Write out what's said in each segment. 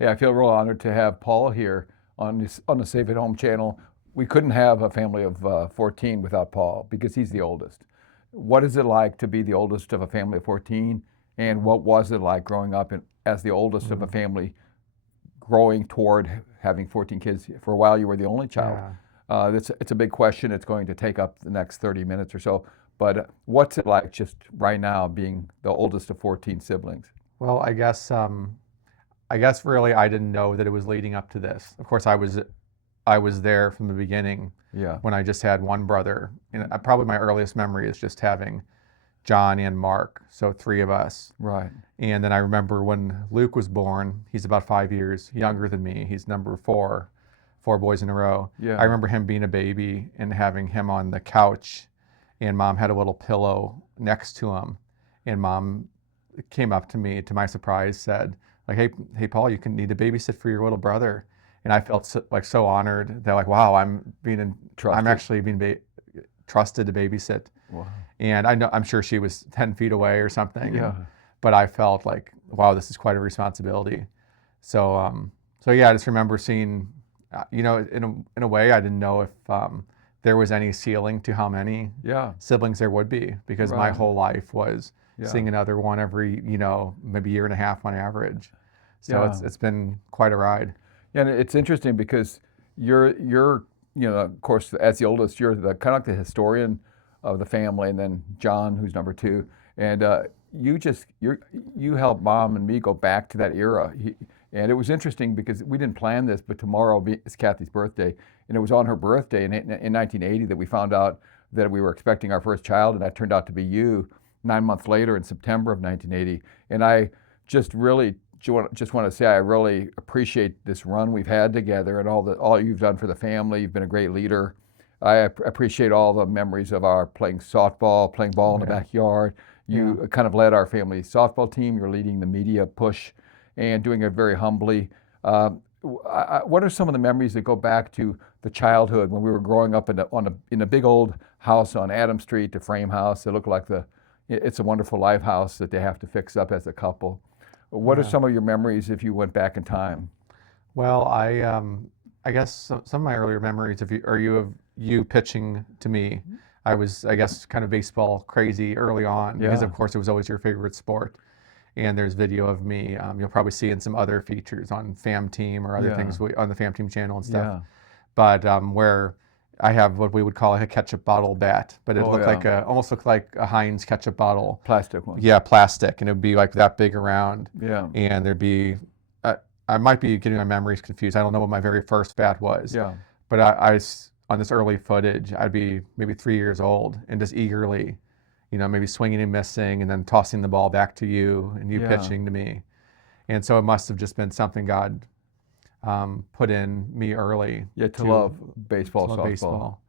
Hey, I feel real honored to have Paul here on the Save at Home channel. We couldn't have a family of 14 without Paul because he's the oldest. What is it like to be the oldest of a family of 14? And what was it like growing up as the oldest of a family, growing toward having 14 kids? For a while, you were the only child. Yeah. It's a big question. It's going to take up the next 30 minutes or so. But what's it like just right now being the oldest of 14 siblings? Well, I guess really I didn't know that it was leading up to this. Of course, I was there from the beginning Yeah, when I just had one brother. And probably my earliest memory is just having John and Mark, so three of us. right. And then I remember when Luke was born, he's about 5 years younger than me. He's number four boys in a row. Yeah. I remember him being a baby and having him on the couch, and Mom had a little pillow next to him. And Mom came up to me, to my surprise, said, like, hey, Paul, you can need to babysit for your little brother. And I felt so honored that, like, wow, I'm Trusted. actually being trusted to babysit. Wow. And I'm sure she was 10 feet away or something. Yeah. But I felt like, wow, this is quite a responsibility. So yeah, I just remember seeing, in a way, I didn't know if there was any ceiling to how many Yeah. siblings there would be, because my Right. whole life was Yeah. seeing another one every, maybe year and a half on average. So Yeah. it's been quite a ride. Yeah, and it's interesting because you're of course, as the oldest, you're the kind of like the historian of the family, and then John, who's number two, and you helped Mom and me go back to that era. And it was interesting because we didn't plan this, but tomorrow is Kathy's birthday, and it was on her birthday in 1980 that we found out that we were expecting our first child, and that turned out to be you 9 months later in September of 1980. And I just really just want to say I really appreciate this run we've had together and all you've done for the family. You've been a great leader. I appreciate all the memories of our playing softball, playing ball in the backyard. You kind of led our family softball team. You're leading the media push and doing it very humbly. What are some of the memories that go back to the childhood when we were growing up in a big old house on Adams Street, the frame house? It looked like It's a Wonderful Life house that they have to fix up as a couple. What are some of your memories if you went back in time? Well, I guess some of my earlier memories of you pitching to me. I was, I guess, kind of baseball crazy early on because, Yeah. of course, it was always your favorite sport. And there's video of me. You'll probably see in some other features on Fam Team or other Yeah. things on the Fam Team channel and stuff. Yeah. But where I have what we would call a ketchup bottle bat, but it Oh, looked yeah. like almost looked like a Heinz ketchup bottle. Plastic one. Yeah, plastic, and it would be like that big around. Yeah. And there'd be, I might be getting my memories confused. I don't know what my very first bat was. Yeah. But on this early footage, I'd be maybe 3 years old and just eagerly, maybe swinging and missing and then tossing the ball back to you and you Yeah. pitching to me. And so it must have just been something God put in me early. Yeah, to love baseball, love softball. baseball.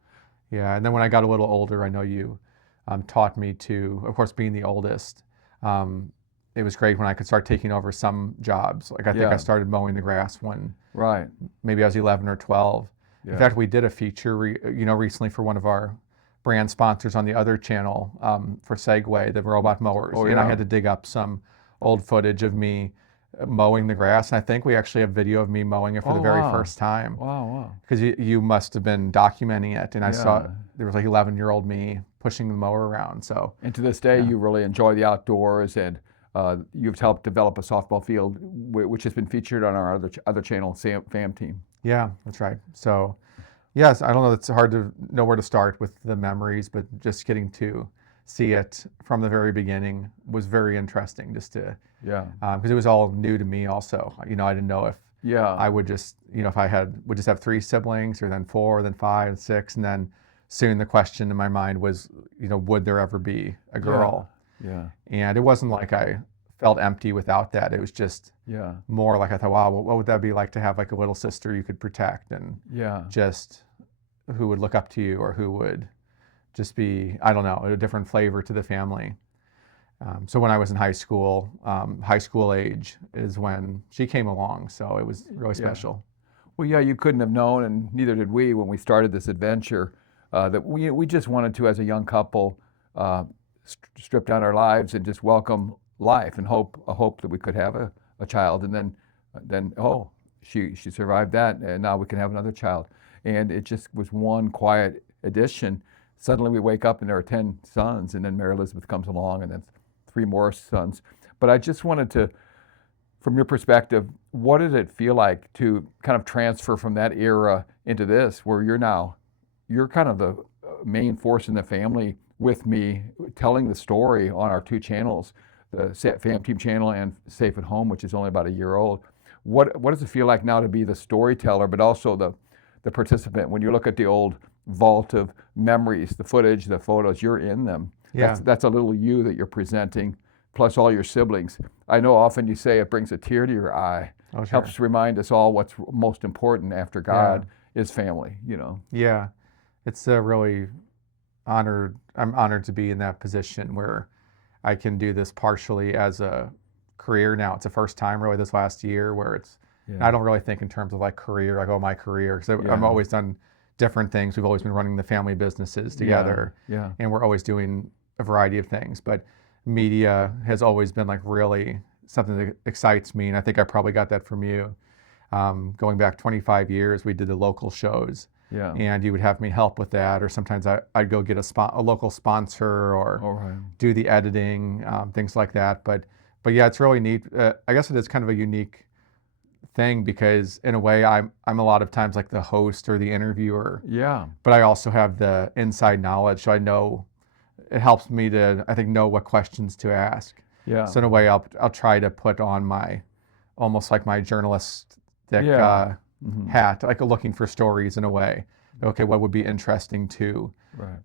Yeah, and then when I got a little older, I know you taught me to, of course, being the oldest. It was great when I could start taking over some jobs. Like I think Yeah. I started mowing the grass when Right. maybe I was 11 or 12. Yeah. In fact, we did a feature, recently for one of our brand sponsors on the other channel for Segway, the robot mowers. Oh, And I yeah. had to dig up some old footage of me mowing the grass. And I think we actually have video of me mowing it for Oh, the very wow. first time. Wow, wow. Because you must have been documenting it. And I saw Yeah. there was like 11-year-old me pushing the mower around. So And to this day, Yeah. you really enjoy the outdoors, and you've helped develop a softball field, which has been featured on our other channel, Fam Team. yeah, that's right. So yes, I don't know, it's hard to know where to start with the memories, but just getting to see it from the very beginning was very interesting just to, Yeah. because it was all new to me also. I didn't know if Yeah. I would just, if I would just have 3 siblings or then 4, then 5 and 6. And then soon the question in my mind was, would there ever be a girl? Yeah. And it wasn't like I felt empty without that. It was just Yeah. more like I thought, wow, what would that be like to have like a little sister you could protect and Yeah. just who would look up to you or who would just be, I don't know, a different flavor to the family. So when I was in high school age is when she came along. So it was really Yeah. special. Well, yeah, you couldn't have known, and neither did we when we started this adventure, that we just wanted to, as a young couple, strip down our lives and just welcome life and hope that we could have a child. And then Then, oh, she survived that, and now we can have another child. And it just was one quiet addition. Suddenly we wake up and there are 10 sons, and then Mary Elizabeth comes along, and then 3 more sons. But I just wanted to, from your perspective, what did it feel like to kind of transfer from that era into this, where you're kind of the main force in the family with me, telling the story on our 2 channels, the Fam Team channel and Safe at Home, which is only about a year old. What does it feel like now to be the storyteller, but also the participant? When you look at the old vault of memories, the footage, the photos, you're in them. Yeah. That's a little you that you're presenting, plus all your siblings. I know often you say it brings a tear to your eye. Oh, sure. Helps remind us all what's most important after God is family, you know. Yeah. It's really honored. I'm honored to be in that position where I can do this partially as a career now. It's the first time really this last year where it's, I don't really think in terms of like career, like, oh, my career, because I've always done different things. We've always been running the family businesses together, and we're always doing a variety of things. But media has always been like really something that excites me, and I think I probably got that from you. Going back 25 years, we did the local shows, and you would have me help with that, or sometimes I'd go get a local sponsor or do the editing, things like that. But yeah, it's really neat. I guess it is kind of a unique thing because in a way I'm a lot of times like the host or the interviewer. Yeah. But I also have the inside knowledge, so I know it helps me to, I think, know what questions to ask. Yeah. So in a way I'll try to put on my almost like my journalistic hat, like looking for stories in a way. Okay, what would be interesting to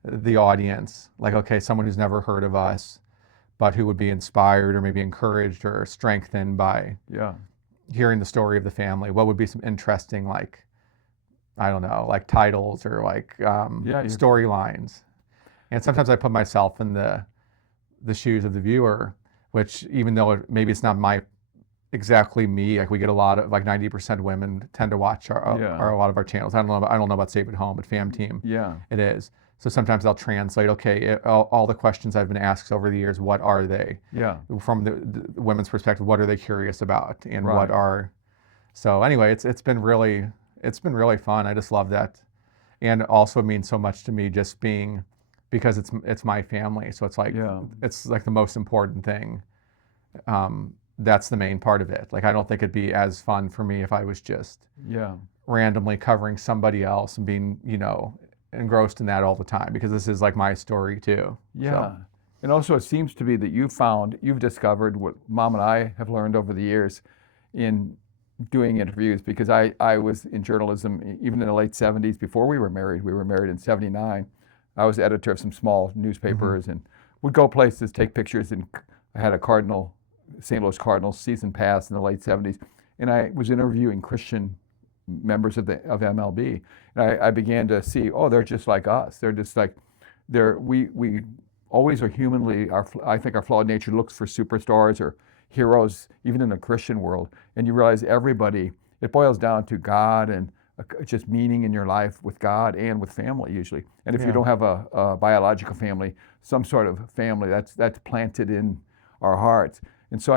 the audience? Like, okay, someone who's never heard of us, but who would be inspired or maybe encouraged or strengthened by hearing the story of the family. What would be some interesting, like, I don't know, like titles or like storylines. And sometimes I put myself in the shoes of the viewer, which even though maybe it's not exactly me, like we get a lot of, like 90% women tend to watch a lot of our channels. I don't know about Save at Home, but Fam Team, it is. So sometimes I'll translate, okay, all the questions I've been asked over the years, what are they? Yeah. From the women's perspective, what are they curious about? And what are, so anyway, it's been really fun. I just love that. And also it means so much to me just being, because it's my family. So it's like, it's like the most important thing. That's the main part of it. Like, I don't think it'd be as fun for me if I was just randomly covering somebody else and being, engrossed in that all the time, because this is like my story too. Yeah. So. And also it seems to be that you've discovered what Mom and I have learned over the years in doing interviews, because I was in journalism even in the late 70s before we were married. We were married in 79. I was editor of some small newspapers and would go places, take pictures, and I had a St. Louis Cardinals season pass in the late 70s, and I was interviewing Christian members of MLB, and I began to see, oh, they're just like us. They're just like, we always are humanly, I think our flawed nature looks for superstars or heroes, even in the Christian world, and you realize it boils down to God and just meaning in your life with God and with family usually. And if you don't have a biological family, some sort of family that's planted in our hearts. And so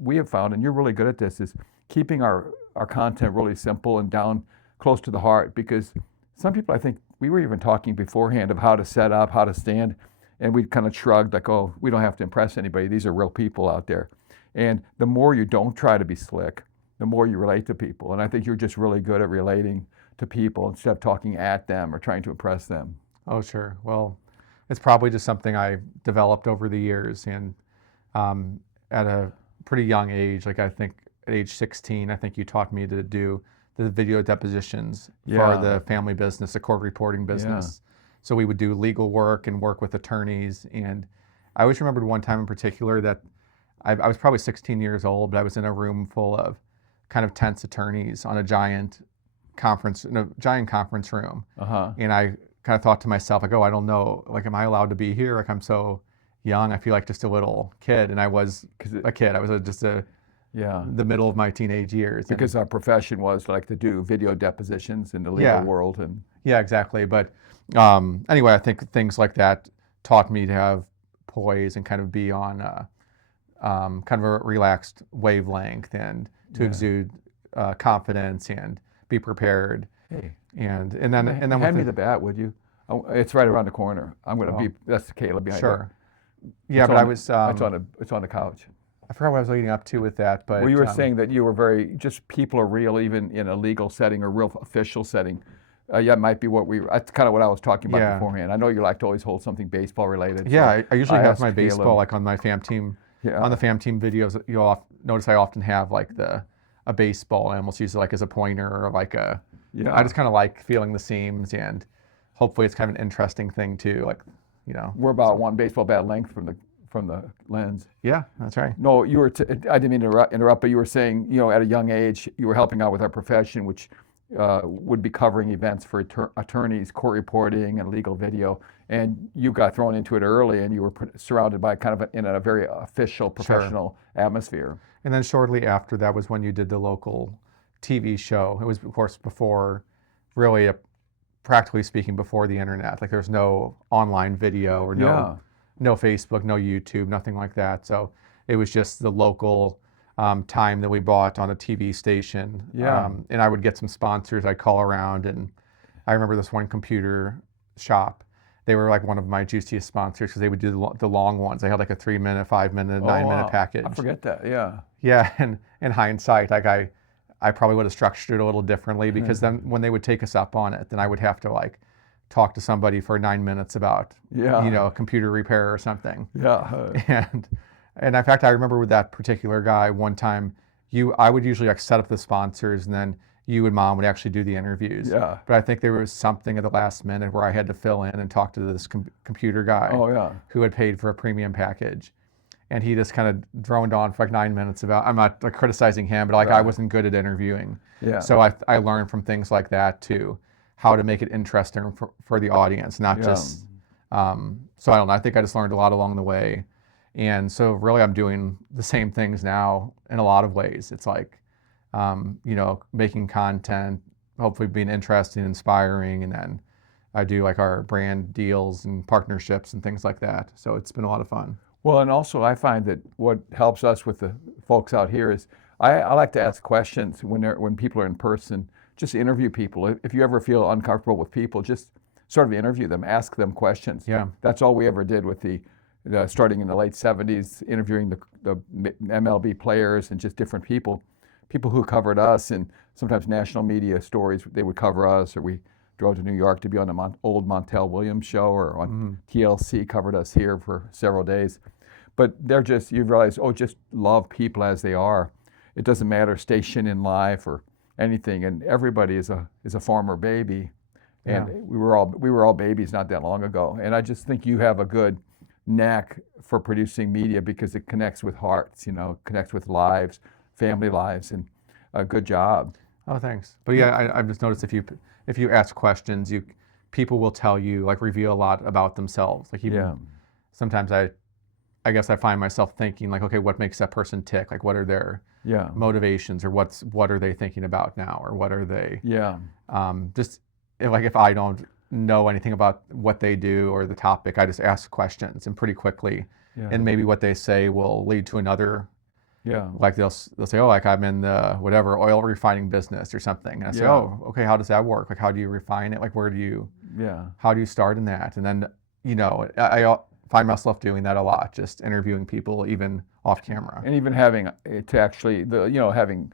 we have found, and you're really good at this, is keeping our content really simple and down close to the heart, because some people, I think, we were even talking beforehand of how to set up, how to stand, and we kind of shrugged like, oh, we don't have to impress anybody. These are real people out there. And the more you don't try to be slick, the more you relate to people. And I think you're just really good at relating to people instead of talking at them or trying to impress them. Oh, sure. Well, it's probably just something I developed over the years. And at a pretty young age, like I think at age 16, I think you taught me to do the video depositions for the family business, the court reporting business. So we would do legal work and work with attorneys. And I always remembered one time in particular that I was probably 16 years old, but I was in a room full of kind of tense attorneys on a giant conference room. And I kind of thought to myself, like, oh, I don't know, like, am I allowed to be here? Like, I'm so young. I feel like just a little kid. And I was a kid. I was the middle of my teenage years. Because our profession was like to do video depositions in the legal world. And yeah, exactly. But anyway, I think things like that taught me to have poise and kind of be on kind of a relaxed wavelength and to exude confidence and be prepared. Hey, And then hand me with the bat, would you? Oh, it's right around the corner. I'm going to Oh. be. That's Caleb behind sure. there. Yeah, It's but on, I was it's on the couch. I forgot what I was leading up to with that, but Well, you were saying that you were very just people are real, even in a legal setting or real official setting. Yeah, it might be what that's kind of what I was talking about Yeah. beforehand. I know you like to always hold something baseball related. yeah, so I usually have asked my Caleb. baseball like on my fam team. Yeah. On the fam team videos, you'll notice I often have like a baseball. I almost use it like as a pointer or like a. Yeah. I just kind of like feeling the seams, and hopefully it's kind of an interesting thing too. Like, We're about one baseball bat length from the lens. Yeah, that's right. No, you were. I didn't mean to interrupt, but you were saying, at a young age, you were helping out with our profession, which would be covering events for attorneys, court reporting, and legal video. And you got thrown into it early, and you were surrounded by kind of in a very official, professional atmosphere. And then shortly after that was when you did the local TV show. It was, of course, before, really, practically speaking, before the internet. Like there's no online video or no Facebook, no YouTube, nothing like that. So it was just the local time that we bought on a TV station. Yeah. And I would get some sponsors. I'd call around, and I remember this one computer shop. They were like one of my juiciest sponsors because they would do the long ones. They had like a 3-minute, 5-minute, 9-minute package. I forget that. Yeah. Yeah, and in hindsight, like I probably would have structured it a little differently because then when they would take us up on it, then I would have to like talk to somebody for 9 minutes about computer repair or something. Yeah. And in fact, I remember with that particular guy one time, I would usually like set up the sponsors, and then you and Mom would actually do the interviews. Yeah. But I think there was something at the last minute where I had to fill in and talk to this computer guy who had paid for a premium package. And he just kind of droned on for like 9 minutes about, I'm not like criticizing him, but like I wasn't good at interviewing. Yeah. So I learned from things like that too, how to make it interesting for the audience, not just, so I don't know, I think I just learned a lot along the way. And so really I'm doing the same things now in a lot of ways. It's like, making content, hopefully being interesting, inspiring, and then I do like our brand deals and partnerships and things like that. So it's been a lot of fun. Well, and also I find that what helps us with the folks out here is I like to ask questions when people are in person. Just interview people. If you ever feel uncomfortable with people, just sort of interview them, ask them questions. Yeah. That's all we ever did with starting in the late 70s, interviewing the MLB players and just different people who covered us, and sometimes national media stories, they would cover us, or we drove to New York to be on the old Montel Williams show, or on TLC covered us here for several days. But you realize, just love people as they are. It doesn't matter station in life or anything, and everybody is a former baby. And we were all babies not that long ago. And I just think you have a good knack for producing media because it connects with hearts, connects with lives, family lives, and a good job. Oh, thanks. But yeah, I've just noticed if you ask questions, people will tell you, like, reveal a lot about themselves. Like sometimes I guess I find myself thinking like, okay, what makes that person tick? Like, what are their motivations, or what are they thinking about now, or what are they? Just if I don't know anything about what they do or the topic, I just ask questions, and pretty quickly, and maybe what they say will lead to another. Like they'll say, oh, like I'm in the whatever oil refining business or something. And I say, oh, okay, how does that work? Like, how do you refine it? Like, how do you start in that? And then, I find myself doing that a lot, just interviewing people even off camera. And even having to actually, having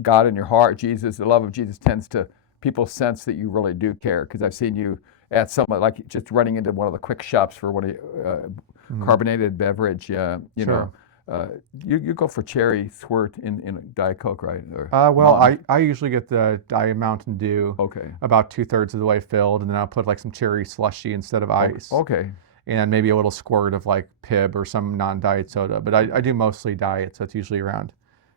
God in your heart, Jesus, the love of Jesus tends to, people sense that you really do care. Because I've seen you at some, like just running into one of the quick shops for one of carbonated beverage, Sure. You go for cherry squirt in Diet Coke, right? Or I usually get the Diet Mountain Dew about 2/3 of the way filled, and then I'll put like some cherry slushy instead of ice. Okay. And maybe a little squirt of like Pib or some non-diet soda. But I do mostly diet, so it's usually around,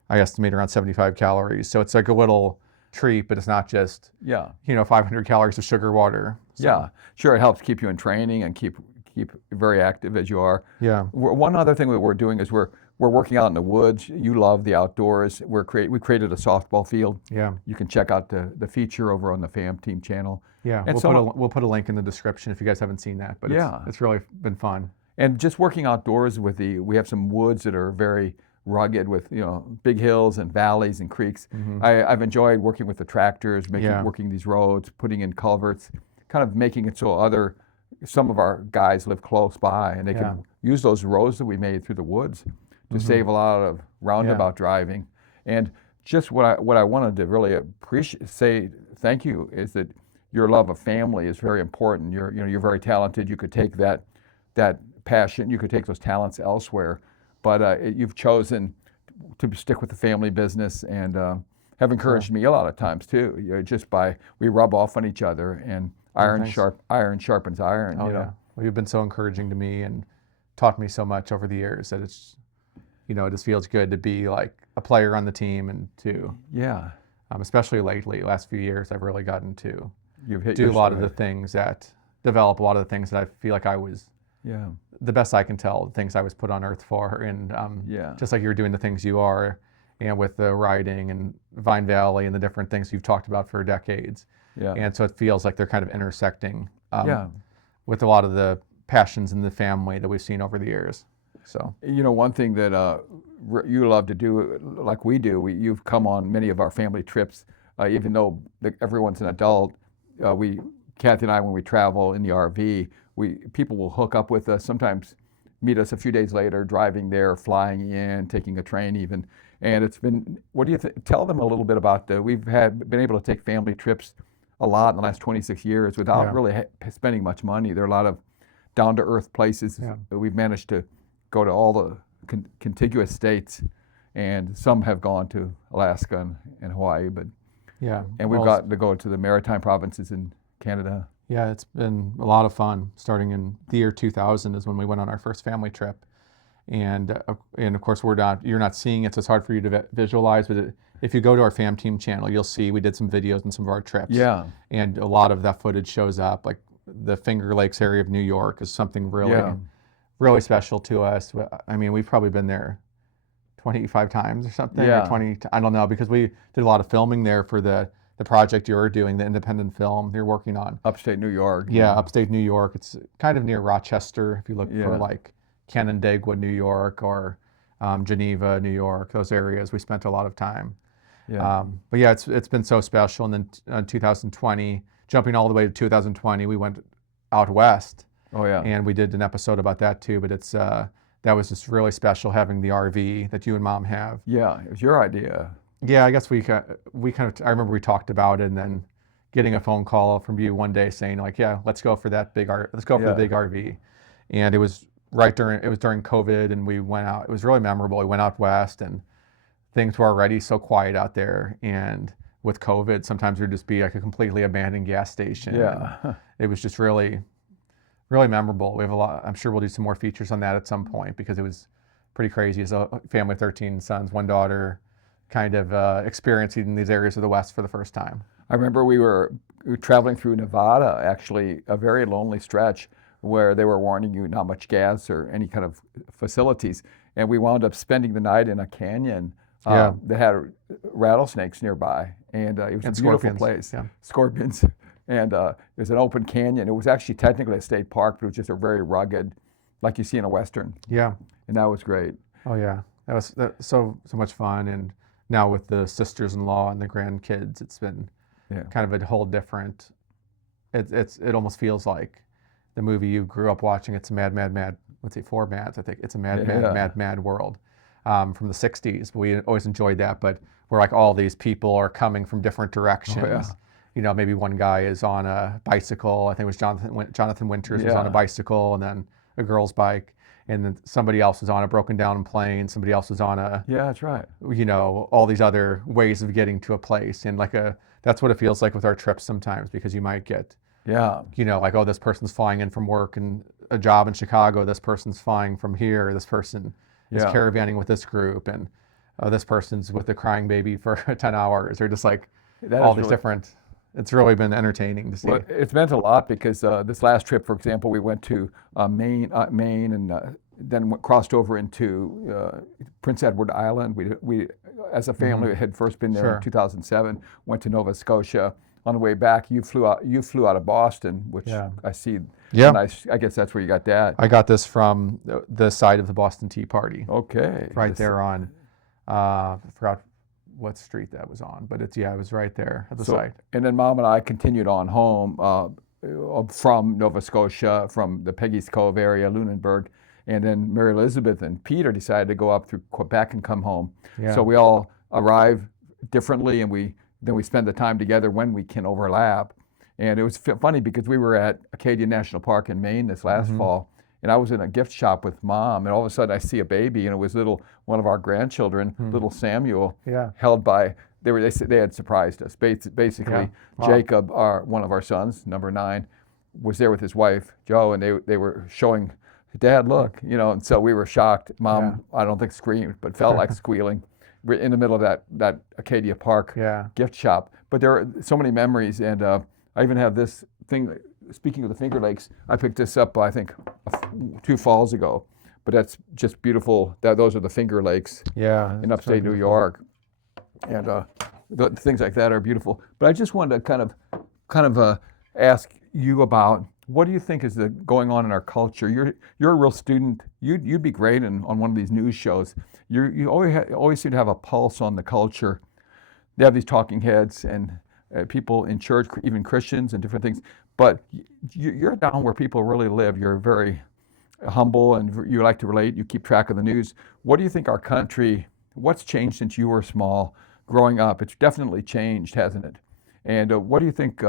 I estimate around 75 calories. So it's like a little treat, but it's not just 500 calories of sugar water. So. Yeah, sure. It helps keep you in training and keep very active as you are. Yeah. One other thing that we're doing is we're working out in the woods. You love the outdoors. We created a softball field. Yeah. You can check out the feature over on the Fam Team channel. Yeah. And we'll put a link in the description if you guys haven't seen that. But it's really been fun. And just working outdoors with we have some woods that are very rugged with, big hills and valleys and creeks. I've enjoyed working with the tractors, working these roads, putting in culverts, kind of making it so some of our guys live close by and they can use those roads that we made through the woods to save a lot of roundabout driving. And just what I wanted to really say thank you is that your love of family is very important. You're very talented. You could take that passion, you could take those talents elsewhere, but you've chosen to stick with the family business and have encouraged me a lot of times too. We rub off on each other, and iron sharpens iron. Yeah. Well, you've been so encouraging to me and taught me so much over the years that it's, it just feels good to be like a player on the team and to especially lately, last few years, I've really gotten to do a lot of the things that develop a lot of the things that I feel like I was the best I can tell, the things I was put on earth for. And just like you're doing the things you are, and with the writing and Vine Valley and the different things you've talked about for decades. And so it feels like they're kind of intersecting with a lot of the passions in the family that we've seen over the years. So one thing that you love to do, like we do, you've come on many of our family trips, even though everyone's an adult. Kathy and I, when we travel in the RV, people will hook up with us, sometimes meet us a few days later, driving there, flying in, taking a train even. And it's been, what do you tell them a little bit about, we've been able to take family trips a lot in the last 26 years without really spending much money. There are a lot of down-to-earth places. We've managed to go to all the contiguous states, and some have gone to Alaska and Hawaii, but and we've got to go to the maritime provinces in Canada. Yeah, it's been a lot of fun. Starting in the year 2000 is when we went on our first family trip, and of course you're not seeing it, so it's hard for you to visualize. But if you go to our Fam Team channel, you'll see we did some videos on some of our trips. And a lot of that footage shows up. Like the Finger Lakes area of New York is something really special to us. I mean, we've probably been there 25 times or something, or 20. I don't know, because we did a lot of filming there for the project you're doing, the independent film you're working on. Upstate New York. Upstate New York. It's kind of near Rochester, if you look for like Canandaigua, New York, or Geneva, New York, those areas. We spent a lot of time. But it's been so special. And then 2020, jumping all the way to 2020, we went out west. And we did an episode about that too. But that was just really special, having the RV that you and Mom have. It was your idea. I guess we kind of, I remember we talked about it, and then getting a phone call from you one day saying like, let's go for the big RV. And it was during COVID, and we went out. It was really memorable. We went out west, and things were already so quiet out there. And with COVID, sometimes there'd just be like a completely abandoned gas station. It was just really, really memorable. We have a lot. I'm sure we'll do some more features on that at some point, because it was pretty crazy as a family of 13 sons, one daughter, kind of experiencing these areas of the West for the first time. I remember we were traveling through Nevada, actually, a very lonely stretch where they were warning you not much gas or any kind of facilities. And we wound up spending the night in a canyon that had rattlesnakes nearby. And it was a beautiful place. Scorpions. And it was an open canyon. It was actually technically a state park, but it was just a very rugged, like you see in a Western. And that was great. That was so much fun. And now with the sisters-in-law and the grandkids, it's been kind of a whole different. It almost feels like the movie you grew up watching. It's a mad. Let's say Four Mads. I think it's a mad world from the '60s. But we always enjoyed that. But where like all these people are coming from different directions. Maybe one guy is on a bicycle. I think it was Jonathan Winters was on a bicycle, and then a girl's bike. And then somebody else was on a broken down plane. Somebody else was on a that's right. All these other ways of getting to a place, and that's what it feels like with our trips sometimes, because you might get this person's flying in from work and a job in Chicago. This person's flying from here. This person is caravanning with this group, and this person's with a crying baby for 10 hours, or just like all these different. It's really been entertaining to see. Well, it's meant a lot, because this last trip, for example, we went to Maine, and then crossed over into Prince Edward Island. We as a family had first been there in 2007, went to Nova Scotia, on the way back, you flew out of Boston, which Yeah. I see. Yeah. Nice. I guess that's where you got that. I got this from the site of the Boston Tea Party, Okay. right there on, I forgot what street that was on, but it was right there at the site. And then Mom and I continued on home from Nova Scotia, from the Peggy's Cove area, Lunenburg, and then Mary Elizabeth and Peter decided to go up through Quebec and come home. Yeah. So we all arrive differently, and then we spend the time together when we can overlap. And it was funny because we were at Acadia National Park in Maine this last fall, and I was in a gift shop with Mom, and all of a sudden I see a baby, and it was one of our grandchildren, little Samuel, held by. They had surprised us. Basically, Wow. Jacob, one of our sons, number 9, was there with his wife Joe, and they were showing, Dad, look, and so we were shocked. Mom, I don't think screamed, but felt like squealing. We're in the middle of that Acadia Park gift shop. But there are so many memories, and I even have this thing. Speaking of the Finger Lakes, I picked this up, I think, 2 falls ago. But that's just beautiful. Those are the Finger Lakes in upstate New York, and things like that are beautiful. But I just wanted to kind of ask you about, what do you think is going on in our culture? You're a real student. You'd be great on one of these news shows. You always seem to have a pulse on the culture. They have these talking heads and people in church, even Christians and different things. But you're down where people really live. You're very humble, and you like to relate. You keep track of the news. What do you think our country? What's changed since you were small, growing up? It's definitely changed, hasn't it? And what do you think?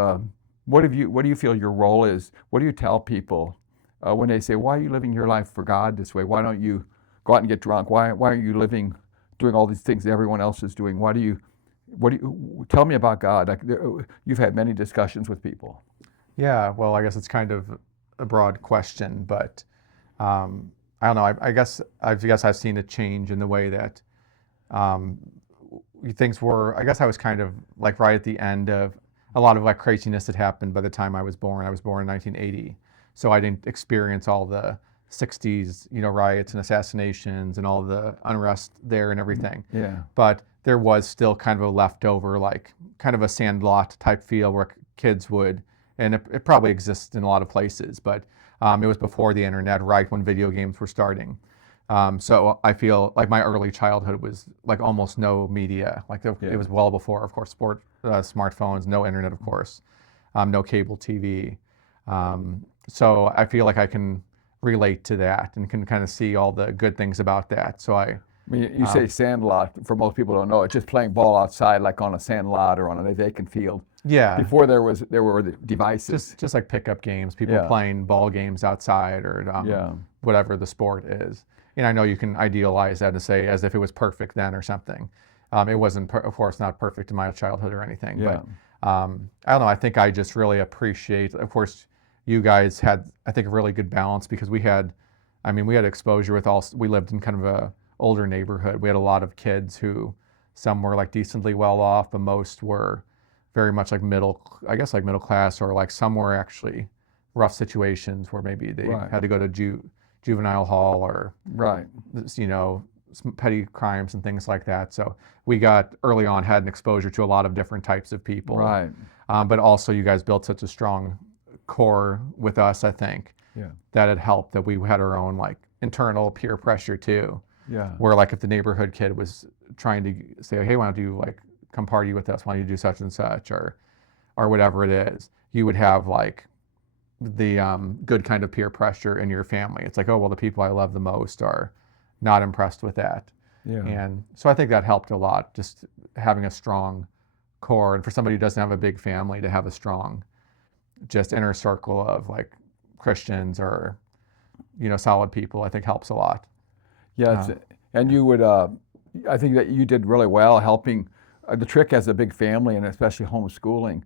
What do you feel your role is? What do you tell people when they say, "Why are you living your life for God this way? Why don't you go out and get drunk? Why aren't you doing all these things that everyone else is doing? What do you tell me about God?" You've had many discussions with people. Yeah, well, I guess it's kind of a broad question, but I don't know. I guess I've seen a change in the way that things were. I guess I was kind of like right at the end of a lot of like craziness that happened by the time I was born. I was born in 1980, so I didn't experience all the 60s, riots and assassinations and all the unrest there and everything. Yeah. But there was still kind of a leftover, like kind of a Sandlot type feel where kids would, and it probably exists in a lot of places, but it was before the internet, right when video games were starting. So I feel like my early childhood was like almost no media. Like it was well before, of course, smartphones, no internet, of course, no cable TV. So I feel like I can relate to that and can kind of see all the good things about that. So I mean, you say Sandlot. For most people who don't know, it's just playing ball outside, like on a sandlot or on a vacant field. Yeah. Before there were the devices. Just like pickup games, people playing ball games outside or whatever the sport is. And I know you can idealize that and say as if it was perfect then or something. It wasn't, of course, not perfect in my childhood or anything. Yeah. But I don't know. I think I just really appreciate. Of course, you guys had, I think, a really good balance because we had exposure with we lived in kind of a older neighborhood. We had a lot of kids who, some were like decently well off, but most were very much like middle class, or like some were actually rough situations where maybe they had to go to juvenile hall or some petty crimes and things like that. So we got early on had an exposure to a lot of different types of people. Right. But also you guys built such a strong core with us, I think, that it helped that we had our own like internal peer pressure too. Yeah. Where like if the neighborhood kid was trying to say, hey, why don't you like come party with us? Why don't you do such and such or whatever it is, you would have like the good kind of peer pressure in your family. It's like, oh, well, the people I love the most are not impressed with that. Yeah. And so I think that helped a lot, just having a strong core. And for somebody who doesn't have a big family, to have a strong just inner circle of like Christians or, solid people, I think helps a lot. Yes, and you would, I think that you did really well helping. The trick as a big family, and especially homeschooling,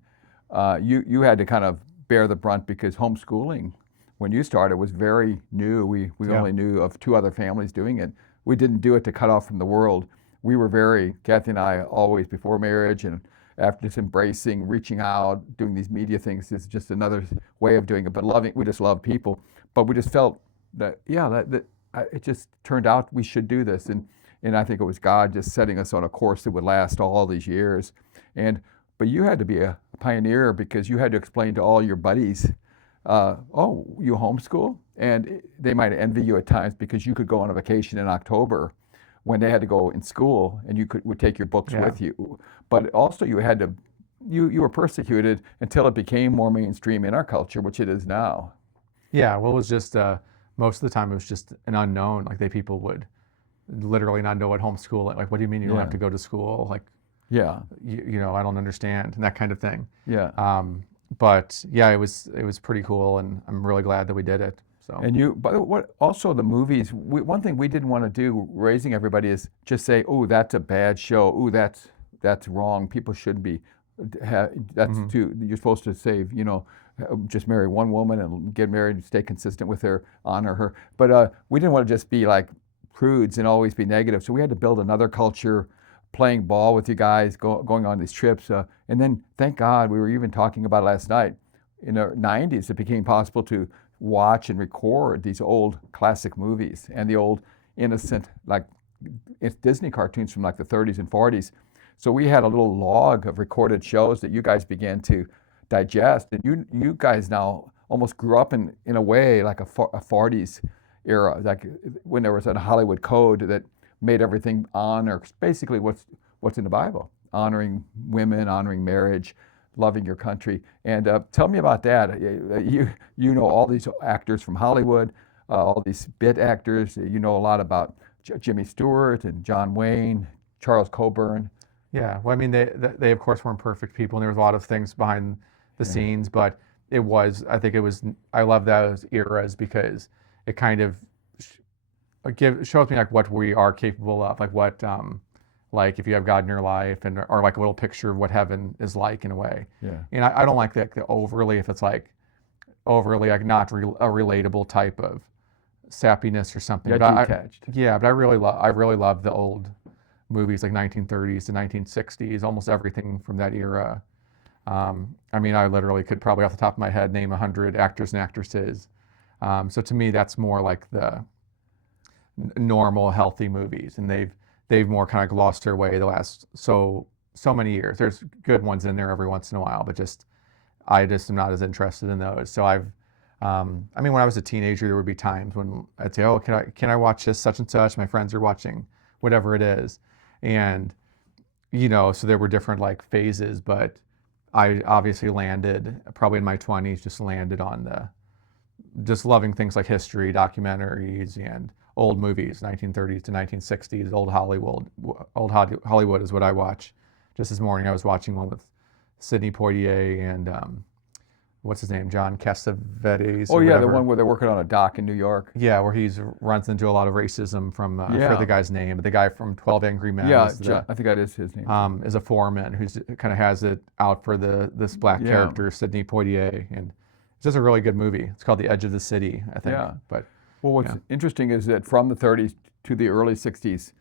you had to kind of bear the brunt because homeschooling, when you started, was very new. We only knew of 2 other families doing it. We didn't do it to cut off from the world. We were Kathy and I, always before marriage and after, just embracing, reaching out, doing these media things. It's just another way of doing it. But we just love people. But we just felt that, it just turned out we should do this. And I think it was God just setting us on a course that would last all these years. But you had to be a pioneer because you had to explain to all your buddies, oh, you homeschool? And they might envy you at times because you could go on a vacation in October when they had to go in school and would take your books Yeah. with you. But also you had to, you were persecuted until it became more mainstream in our culture, which it is now. Yeah, well, it was just most of the time it was just an unknown. Like people would literally not know what homeschooling. Like, what do you mean you don't have Yeah. to go to school? Like, Yeah, I don't understand, and that kind of thing. yeah. But yeah, it was pretty cool, and I'm really glad that we did it. So And but what also the movies, one thing we didn't want to do raising everybody is just say, oh, that's a bad show. Oh, that's wrong. People shouldn't be, that's mhm. too, you're supposed to save, just marry one woman and get married and stay consistent with her, honor her. But we didn't want to just be like prudes and always be negative. So we had to build another culture, playing ball with you guys, going on these trips. And then thank God, we were even talking about it last night. In the 90s, it became possible to watch and record these old classic movies and the old innocent, like it's Disney cartoons from like the 30s and 40s. So we had a little log of recorded shows that you guys began to digest. And you guys now almost grew up in a way like a 40s era, like when there was a Hollywood code that made everything honor basically what's in the Bible, honoring women, honoring marriage, loving your country. And tell me about that. You know all these actors from Hollywood, all these bit actors. You know a lot about Jimmy Stewart and John Wayne, Charles Coburn. Yeah, well, I mean, they of course weren't perfect people, and there was a lot of things behind the Yeah. scenes, but I think it was, I love those eras because it kind of shows me like what we are capable of, like what, like if you have God in your life, and or like a little picture of what heaven is like in a way. Yeah. And I don't like the overly, if it's like overly like not a relatable type of sappiness or something. Yeah, But detached. yeah, but I really love the old movies like 1930s to 1960s, almost everything from that era. I mean, I literally could probably off the top of my head name 100 actors and actresses. So to me, that's more like the normal, healthy movies, and they've more kind of lost their way the last so many years. There's good ones in there every once in a while, but I just am not as interested in those. So I mean, when I was a teenager, there would be times when I'd say, "Oh, can I watch this such and such?" My friends are watching whatever it is, and so there were different like phases, but I obviously landed probably in my 20s, just landed on just loving things like history, documentaries, and old movies, 1930s to 1960s, old Hollywood. Hollywood is what I watch. Just this morning, I was watching one with Sidney Poitier and what's his name, John Cassavetes Oh or yeah, the whatever. one where they're working on a dock in New York. Yeah, where he's runs into a lot of racism from I forget Yeah. the guy's name, but the guy from 12 Angry Men Yeah, is, I think that is his name. is a foreman who's kind of has it out for this black Yeah. character, Sidney Poitier, and it's just a really good movie. It's called The Edge of the City, I think. Yeah. But Well, what's yeah. interesting is that from the 30s to the early 60s,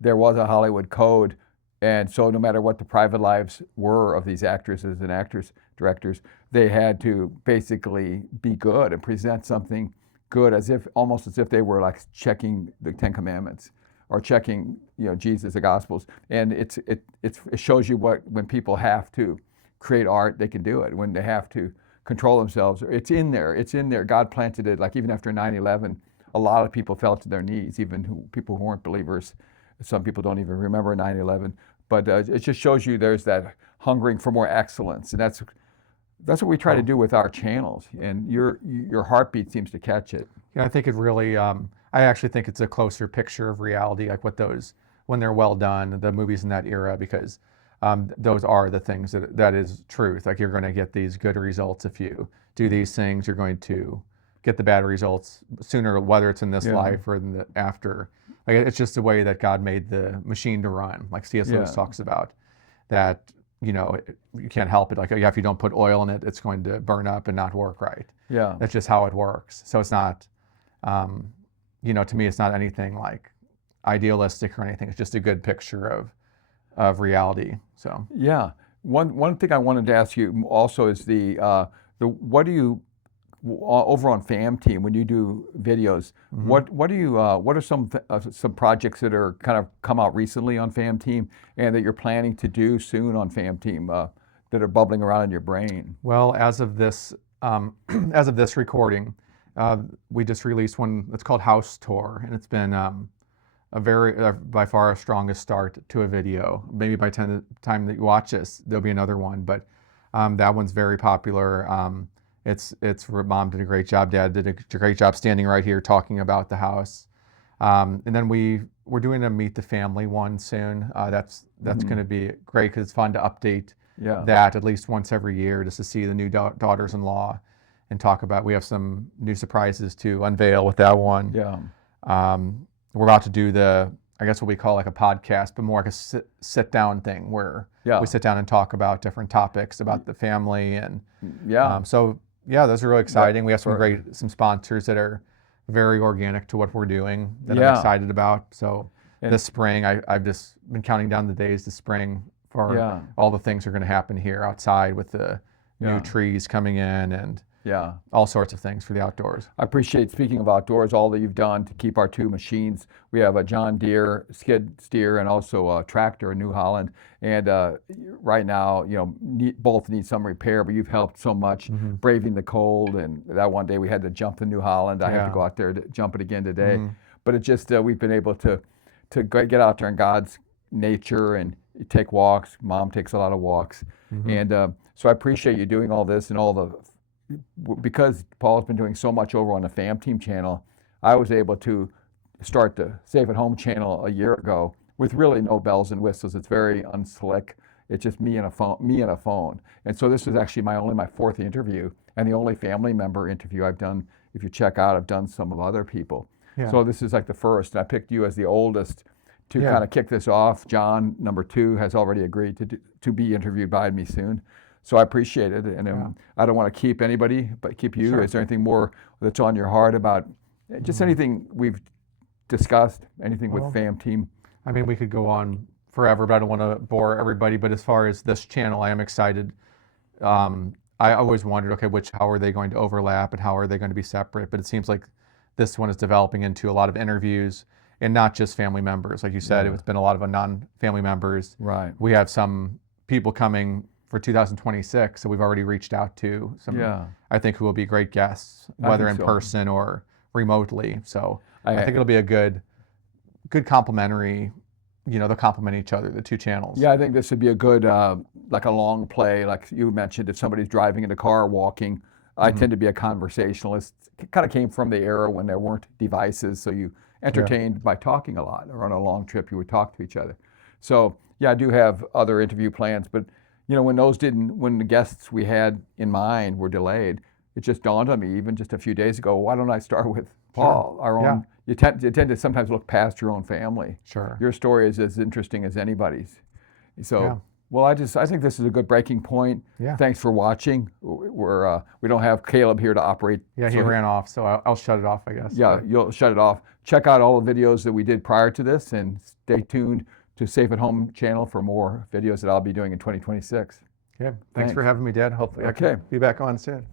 there was a Hollywood code. And so no matter what the private lives were of these actresses and actors, directors, they had to basically be good and present something good almost as if they were like checking the Ten Commandments or checking, Jesus, the Gospels. And it shows you when people have to create art, they can do it. When they have to control themselves, it's in there. It's in there. God planted it. Like even after 9/11, a lot of people fell to their knees, even people who weren't believers. Some people don't even remember 9/11, but it just shows you there's that hungering for more excellence, and that's what we try to Oh, do with our channels. And your heartbeat seems to catch it. yeah, I think it really, I actually think it's a closer picture of reality, like when they're well done, the movies in that era, because those are the things that is truth. Like you're going to get these good results if you do these things. You're going to get the bad results sooner, whether it's in this Yeah. life or in the after. Like it's just the way that God made the machine to run. Like C.S. Lewis Yeah. talks about that. You can't help it. Like if you don't put oil in it, it's going to burn up and not work right. Yeah. That's just how it works. So it's not, to me, it's not anything like idealistic or anything. It's just a good picture of reality. So Yeah. One thing I wanted to ask you also is what do you over on Fam Team when you do videos? mhm. What are some projects that are kind of come out recently on Fam Team and that you're planning to do soon on Fam Team? that are bubbling around in your brain? Well, as of this as of this recording, we just released one that's called House Tour, and it's been a very by far our strongest start to a video. Maybe by the time that you watch this, there'll be another one, but that one's very popular. It's Mom did a great job, Dad did a great job standing right here talking about the house. And then we're doing a Meet the Family one soon. That's going to be great because it's fun to update that at least once every year, just to see the new daughters-in-law and talk about. We have some new surprises to unveil with that one. Yeah. We're about to do I guess what we call like a podcast, but more like a sit down thing where we sit down and talk about different topics about the family. And so those are really exciting. We have some sponsors that are very organic to what we're doing that I'm excited about. So this spring, I've just been counting down the days this spring for all the things that are going to happen here outside with the new trees coming in and all sorts of things for the outdoors. I appreciate, speaking of outdoors, all that you've done to keep our two machines. We have a John Deere skid steer and also a tractor, a New Holland. And right now, both need some repair, but you've helped so much braving the cold. And that one day we had to jump the New Holland. I have to go out there to jump it again today. But it just, we've been able to get out there in God's nature and take walks. Mom takes a lot of walks. And so I appreciate you doing all this and all the, because Paul's been doing so much over on the Fam Team channel, I was able to start the Safe at Home channel a year ago with really no bells and whistles. It's very unslick. It's just me and a phone. And so this is actually my fourth interview and the only family member interview I've done. If you check out, I've done some of other people. So this is like the first. And I picked you as the oldest to kind of kick this off. John, number 2, has already agreed to be interviewed by me soon. So I appreciate it, and I don't want to keep anybody, but keep you. Sure. Is there anything more that's on your heart about just anything we've discussed, anything with Fam Team? I mean, we could go on forever, but I don't want to bore everybody. But as far as this channel, I am excited. I always wondered, okay, how are they going to overlap and how are they going to be separate? But it seems like this one is developing into a lot of interviews and not just family members. Like you said, it's been a lot of non-family members. Right. We have some people coming for 2026, so we've already reached out to some, I think, who will be great guests, whether in person or remotely. So I think it'll be a good complementary, they'll complement each other, the two channels. Yeah, I think this would be a good, like a long play, like you mentioned, if somebody's driving in the car, walking. I tend to be a conversationalist. It kind of came from the era when there weren't devices, so you entertained by talking a lot, or on a long trip you would talk to each other. So I do have other interview plans, but when the guests we had in mind were delayed, it just dawned on me, even just a few days ago, why don't I start with Paul, our own? You tend to sometimes look past your own family. Sure. Your story is as interesting as anybody's. So, well, I think this is a good breaking point. Yeah. Thanks for watching. We don't have Caleb here to operate. Yeah, he ran off, so I'll shut it off, I guess. Yeah, you'll shut it off. Check out all the videos that we did prior to this, and stay tuned to Safe at Home channel for more videos that I'll be doing in 2026. Okay. Thanks for having me, Dad. Hopefully I can be back on soon.